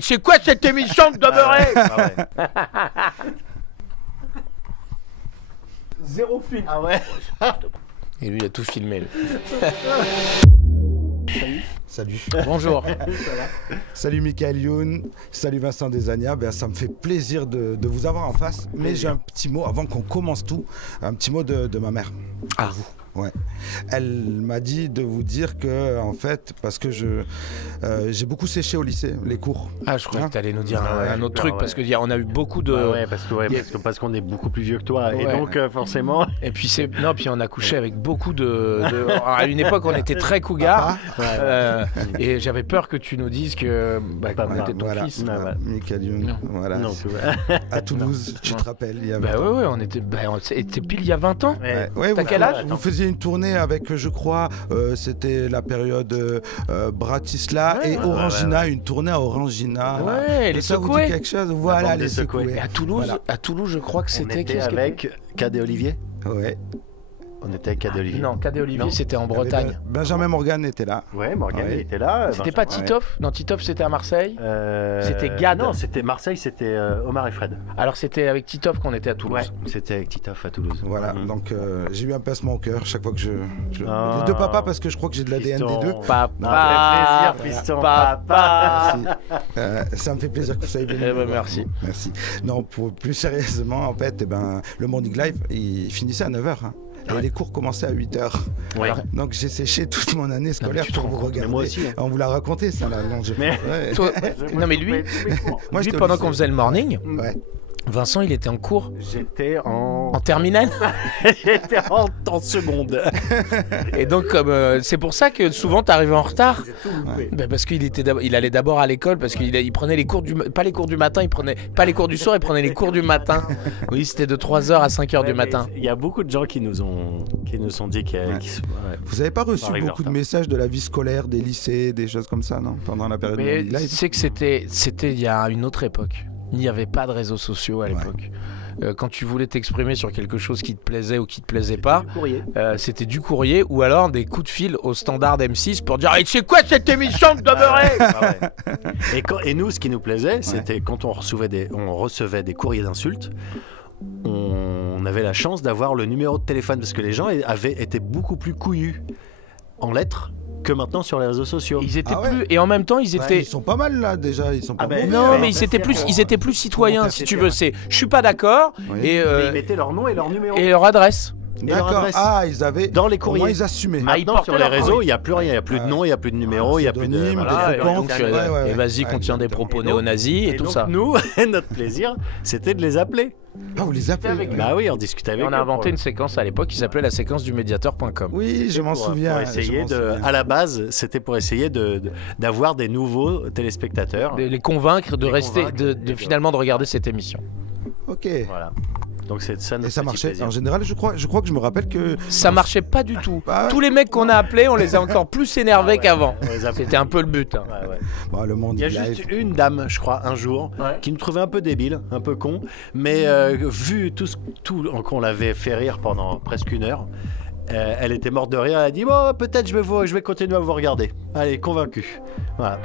C'est quoi cette émission de demeurer? Zéro film. Ah ouais. Et lui, il a tout filmé. Lui. Salut. Bonjour. Salut Michael Youn, salut Vincent Desagna. Ben, ça me fait plaisir de vous avoir en face. Mais j'ai un petit mot, avant qu'on commence tout, un petit mot de ma mère. Ah. Ouais. Elle m'a dit de vous dire que, en fait, parce que j'ai beaucoup séché au lycée, les cours. Ah, je croyais que tu allais nous dire un autre non, truc, ouais. parce qu'on a eu beaucoup de... Ouais, parce qu'on est beaucoup plus vieux que toi, et donc forcément... Et puis puis on a couché avec beaucoup de... À une époque, on était très cougars, et j'avais peur que tu nous dises que qu'on était ton fils. Michael Youn, voilà. Non, à Toulouse, tu te rappelles, il y a 20 ans. Ouais, on était pile il y a 20 ans. Ouais, T'as quel âge? Vous faisiez une tournée avec, je crois, c'était la période Bratislava et Orangina, une tournée à Orangina. Ouais, les ça vous dit secoués. quelque chose? Voilà, les secoués. Et à Toulouse, je crois que c'était... On était avec Cadet Olivier. Ouais. On était avec Cadet Olivier. Non, Cadet Olivier, c'était en Bretagne. Benjamin Morgan était là. Ouais, Morgan il était là. C'était pas Titoff? Non, Titoff, c'était à Marseille. C'était Gad. Non, c'était Marseille, c'était Omar et Fred. Alors c'était avec Titoff qu'on était à Toulouse. Ouais, c'était avec Titoff à Toulouse. Voilà, donc j'ai eu un pincement au cœur chaque fois que les deux papas, parce que je crois que j'ai de l'ADN des deux. Papa. Ça fait plaisir, fiston. Papa. Ça me fait plaisir que vous soyez venu. Merci. Merci. Non, plus sérieusement, en fait, le Morning Live, il finissait à 9h. Et les cours commençaient à 8h. Ouais. Donc j'ai séché toute mon année scolaire pour vous regarder. Moi aussi. On vous l'a raconté ça là. Non mais lui, pendant qu'on faisait le morning, Vincent il était en cours. J'étais en terminale. J'étais en seconde. Et donc c'est pour ça que souvent t'arrivais en retard. Parce qu'il allait d'abord à l'école parce qu'il prenait les cours pas les cours du matin, il prenait pas les cours du soir, il prenait les cours du matin. Oui, c'était de 3h à 5h du matin. Il y a beaucoup de gens qui nous ont dit Vous n'avez pas reçu beaucoup de messages de la vie scolaire, des lycées, des choses comme ça, non, pendant la période Mais live? c'est que c'était il y a une autre époque. Il n'y avait pas de réseaux sociaux à l'époque. Quand tu voulais t'exprimer sur quelque chose qui te plaisait ou qui te plaisait pas, c'était du courrier ou alors des coups de fil au standard M6 pour dire « C'est quoi cette émission de demeurer ?» Et nous, ce qui nous plaisait, c'était quand on recevait des courriers d'insultes, on avait la chance d'avoir le numéro de téléphone parce que les gens avaient été beaucoup plus couillus en lettres que maintenant sur les réseaux sociaux. Ils étaient plus et en même temps ils étaient. Ils sont pas mal là déjà, ils sont pas mauvais. Non mais ils étaient plus citoyens si tu veux. Je suis pas d'accord et ils mettaient leur nom et leur numéro et leur adresse. D'accord. Ils avaient dans les courriers. Au moins ils assumaient. Maintenant sur les réseaux, il n'y a plus rien, il n'y a plus de nom, il n'y a plus de numéro, il n'y a plus de et vas-y contient des propos néo-nazis et tout ça. Nous, notre plaisir, c'était de les appeler. Ah, vous les appelez? Bah oui, on discutait avec eux. On a inventé une séquence à l'époque qui s'appelait la séquence du médiateur.com. Oui, je m'en souviens. À la base, c'était pour essayer d'avoir des nouveaux téléspectateurs. Les convaincre de rester, de finalement de regarder cette émission. Ok. Voilà. Donc c'est ça. Et ça marchait. Plaisir. En général, je crois que je me rappelle que ça marchait pas du tout. Tous les mecs qu'on a appelés, on les a encore plus énérvés qu'avant. C'était un peu le but. Le monde. Il y a juste une dame, je crois, un jour, qui nous trouvait un peu débile, un peu con, mais vu tout qu'on l'avait fait rire pendant presque une heure. Elle était morte de rire. Elle a dit peut-être je vais continuer à vous regarder. Allez, convaincu. Voilà.